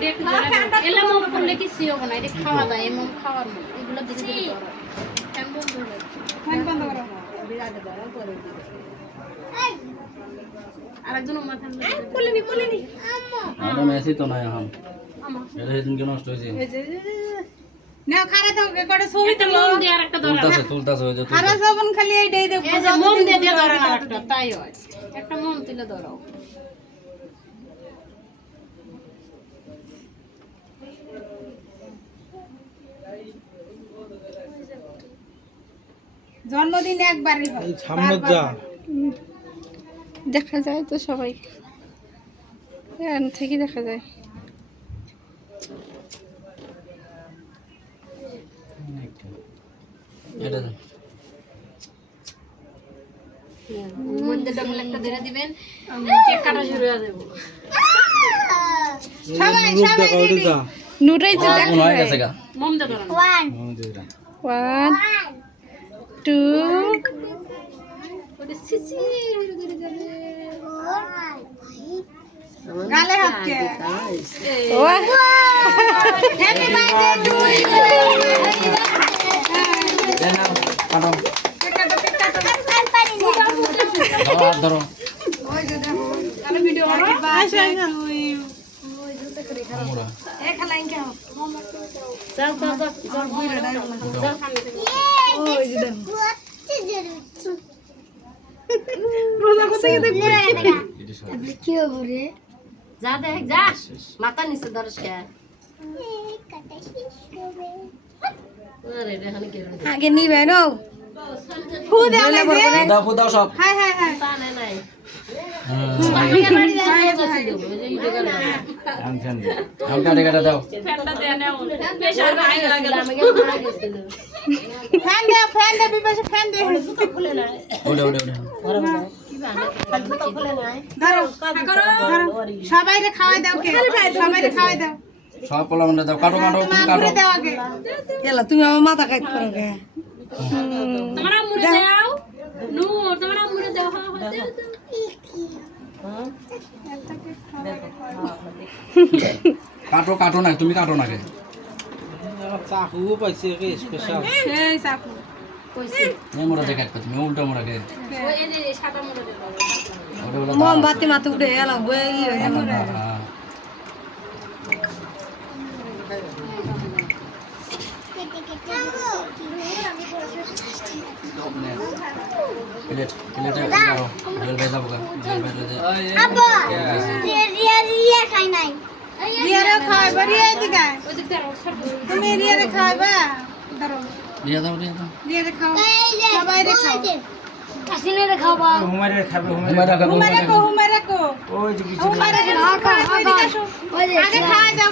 ওরে একটু জোরে এলা মোম করলে কিছু হবে না, এটা খাওয়া যায়, এমন খাওয়ার মতো এগুলো ধীরে ধীরে করো। ফ্যান বন্ধ করো, ফ্যান বন্ধ করো, বিরাট বড় করে দিবে। আরেকজন মাথা বলেনি আরে মেসি তো নাই এখন এটা হেদিন কে নষ্ট হইছে না খারে তো করে ছবি একটা মোম দিয়ে আরেকটা ধরো, তুলতাছে ওই যে খারা যখন খালি এই দেই দেব এই যে মোম দিয়ে দিয়ে ধরো আরেকটা, তাই হয়, একটা মোম তুলে ধরো। জন্মদিন একবারই হয় সামনে যা দেখা যায় তো সবাই এখান থেকে দেখা যায়। এটা মধ্যে ডবল একটা ধরে দিবেন, কেক কাটা শুরু হয়ে যাবে। সবাই রূপ সবাই দেখা ওটা যা নুরাই তো দেখা হয়ে গেছে গা মোম দিয়ে ধরো। 1 2 ওরে সিসি ধীরে ধীরে গালে হাত কে ও হ্যাপি বার্থডে টু ইউ দেনা কাটো ধরো ওই যে দেখো আরে video happy birthday to you আমরা এ খালাইন কে যাও যাও যাও জল বুইরা দাও যাও সামনে থেকে। ওই যে দেখো রোজা কোথায় দেখো কি হবে রে যা দেখ যা মাথা নিচে ধরস কে আরে রেহানি কে রে আগে নিবে নাও ফু দাও না যে দাও দাও সব হাই হাই হাই পানে নাই হ্যাঁ বিয়ের বাড়ি যাচ্ছে বসে দেবো এই যে ভিডিও করে আম কাটে কাটে দাও ফ্যানটা দেয়া নাও প্রেসার হাই হয়ে গেল আমাকে মারা গেছিল ফ্যান দে বিপাশে ফ্যান দে জুতো খুলে না ওটা ওটা ওটা কি বানা জুতো খুলে না ধরো সবাই রে খাওয়াই দাও কে সবাই রে খাওয়াই দাও সব পোলা মনে দাও কাটো কাটো তুমি কাটো করে দাও আগে এলা তুমি আমার মাথা কাট করো কে তোমার আম্মুরে দাও নূর তোমার আম্মুরে দাও হ্যাঁ হ্যাঁ দাও কাটো কাটো না তুমি কাটো না কে চাকু পাইছে কে স্পেশাল সেই চাকু কইছি এই মোড়া দেখে কাটতে তুমি উল্টা মোড়া কে ওই এই যে সাদা মুড়ে দাও ওটা বলে মোমবাতি মাথা উঠে এলা বই প্লেট প্লেটে দাও জল ভেজা বগা জল ভেজা দে রিয়া রে খাওয়াইবা রিয়া দিগা ওই দিকটা সব তুমি রিয়া রে খাওয়াইবা ধরো দিয়া দাও দিয়া দাও রিয়া রে খাও সবাই রে খাও কাশিনে রে খাওয়া হুমারে খাবে হুমায়রা হুমারে কো ওই যে হুমারে খাও আগে খাওয়াই দাও